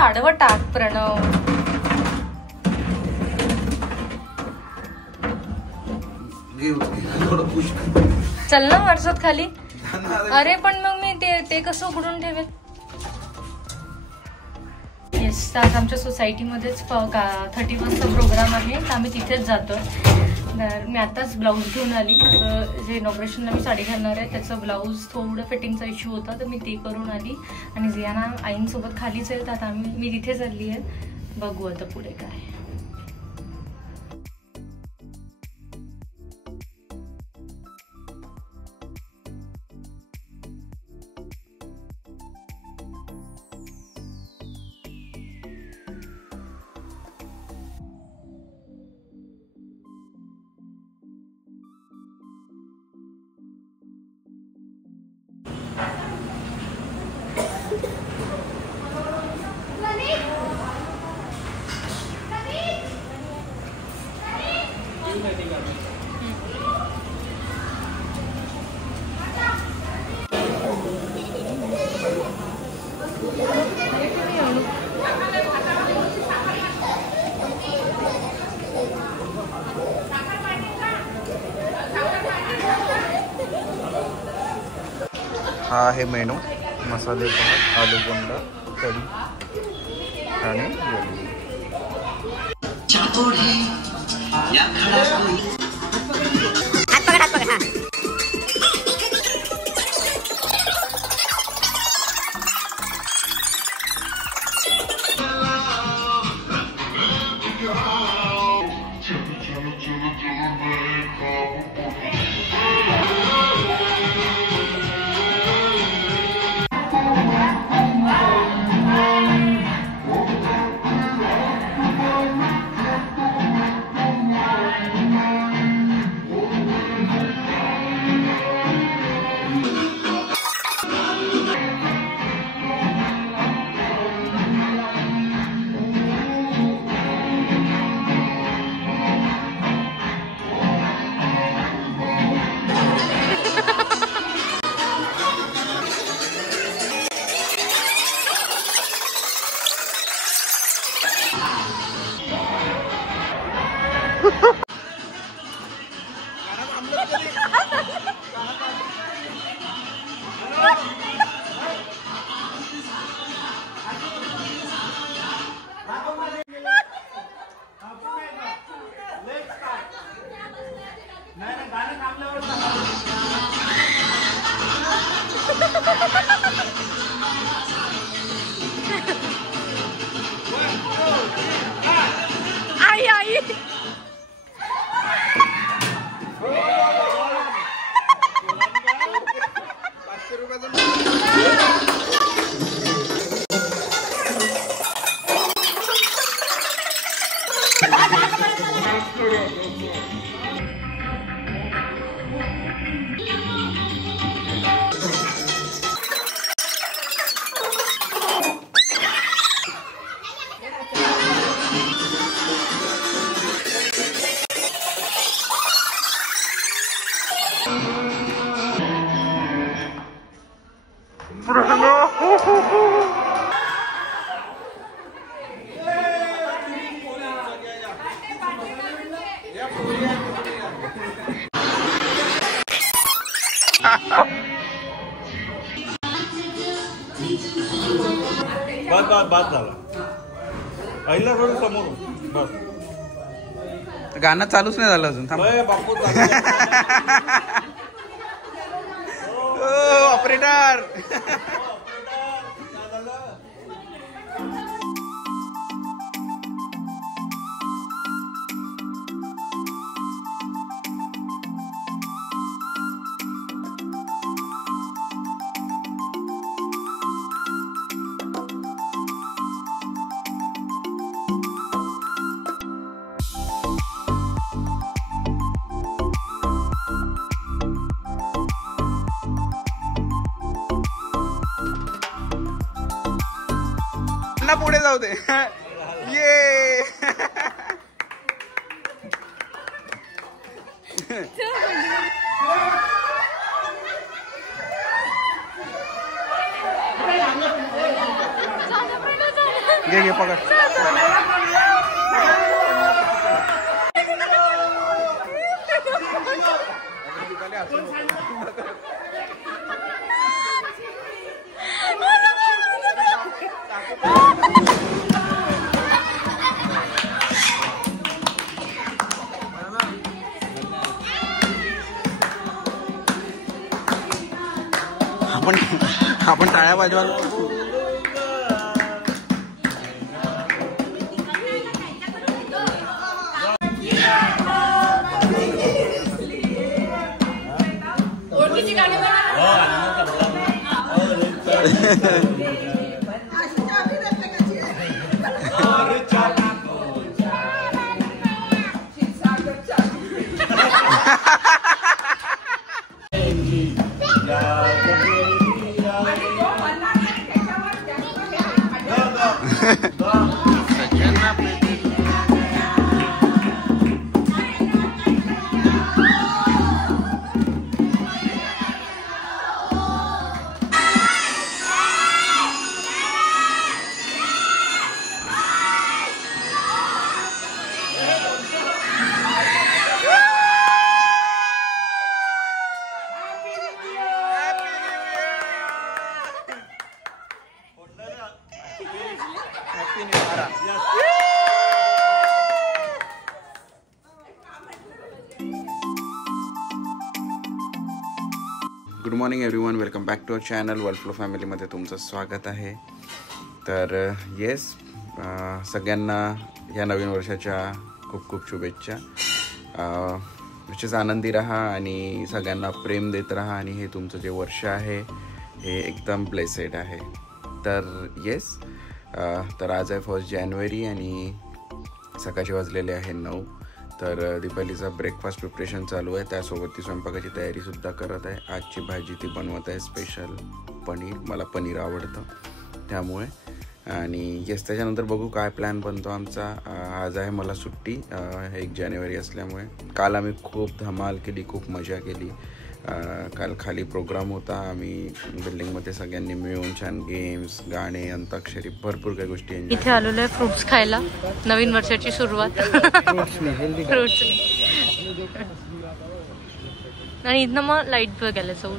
आडवं टाक प्रणव. चल ना वर्षात खाली. अरे पण मग मी ते कसं उघडून ठेवेल. येस, आज आमच्या सोसायटीमध्येच 31st प्रोग्राम आहे तर आम्ही तिथेच जातोय. तर मी आताच ब्लाऊज घेऊन आली. जे इनॉग्रेशनला मी साडी घालणार आहे त्याचं ब्लाऊज थोडं फिटिंगचा इश्यू होता तर मी ते करून आली. आणि जियाना आईंसोबत खालीच आहे तर आता मी तिथे चालली आहे. बघू आता पुढे काय. हा आहे मेनू. मसाले भात, आलू बोंडा, कढी आणि बाद झाला. पहिला थोडं समोर बस. गाणं चालूच नाही झालं अजून. बापू ऑपरेटर. पुढे जाऊ दे. ये घे घे पकड. आपण टाळ्या वाजवाल. Good morning everyone, welcome back to our channel world flow फॅमिलीमध्ये तुमचं स्वागत आहे. तर येस, सगळ्यांना या नवीन वर्षाच्या खूप खूप शुभेच्छा. विशेष आनंदी राहा आणि सगळ्यांना प्रेम देत राहा आणि हे तुमचं जे वर्ष आहे हे एकदम ब्लेसेड आहे. तर येस, तर आज आहे 1 जानेवारी आणि सकाळचे वाजलेले आहे 9. तर दीपालीचा ब्रेकफास्ट प्रिपरेशन चालू आहे, त्यासोबत ती स्वयंपाकाची तयारीसुद्धा करत आहे. आजची भाजी ती बनवत आहे स्पेशल पनीर, मला पनीर आवडतं त्यामुळे. आणि येस, त्याच्यानंतर बघू काय प्लॅन बनतो आमचा. आज आहे मला सुट्टी, 1 जानेवारी असल्यामुळे. काल आम्ही खूप धमाल केली, खूप मजा केली. काल खाली प्रोग्राम होता, आम्ही बिल्डिंगमध्ये सगळ्यांनी मिळून छान गेम्स, गाणे, अंताक्षरी, भरपूर काही गोष्टी एन्जॉय. इथे आलेलो आहे फ्रुट्स खायला, नवीन वर्षाची सुरुवात. फ्रुट्स आणि इथनं मग लाईट बघायला जाऊ.